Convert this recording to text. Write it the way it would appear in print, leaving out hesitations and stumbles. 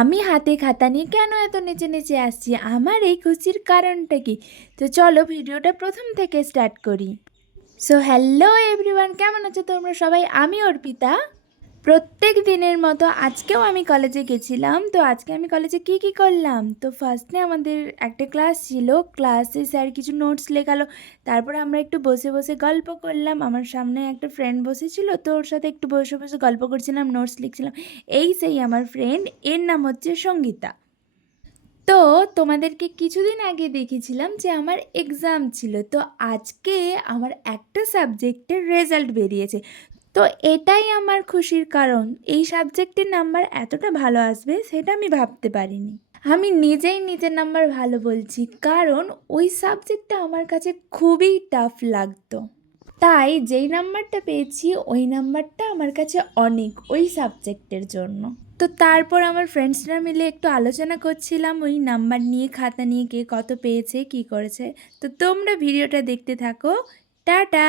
আমি হাতে খাতা নিয়ে কেন এত নেচে নেচে আসছি, আমার এই খুশির কারণটা কি? তো চলো ভিডিওটা প্রথম থেকে স্টার্ট করি। সো হ্যালো এভরিওয়ান, কেমন আছো তোমরা সবাই? আমি অর্পিতা। প্রত্যেক দিনের মতো আজকেও আমি কলেজে গেছিলাম। তো আজকে আমি কলেজে কি করলাম, তো ফার্স্টে আমাদের একটা ক্লাস ছিল, ক্লাসে স্যার কিছু নোটস লেখালো। তারপর আমরা একটু বসে বসে গল্প করলাম। আমার সামনে একটা ফ্রেন্ড বসেছিল, তো ওর সাথে একটু বসে বসে গল্প করছিলাম, নোটস লিখছিলাম। এই সেই আমার ফ্রেন্ড, এর নাম হচ্ছে সঙ্গীতা। তো তোমাদেরকে কিছুদিন আগে দেখেছিলাম যে আমার এক্সাম ছিল, তো আজকে আমার একটা সাবজেক্টের রেজাল্ট বেরিয়েছে। তো এটাই আমার খুশির কারণ। এই সাবজেক্টের নাম্বার এতটা ভালো আসবে সেটা আমি ভাবতে পারিনি। আমি নিজেই নিজের নাম্বার ভালো বলছি, কারণ ওই সাবজেক্টটা আমার কাছে খুবই টাফ লাগতো। তাই যেই নাম্বারটা পেয়েছি ওই নাম্বারটা আমার কাছে অনেক ওই সাবজেক্টের জন্য। তো তারপর আমার ফ্রেন্ডসরা মিলে একটু আলোচনা করছিলাম ওই নাম্বার নিয়ে, খাতা নিয়ে, কে কত পেয়েছে, কি করেছে। তো তোমরা ভিডিওটা দেখতে থাকো। টাটা।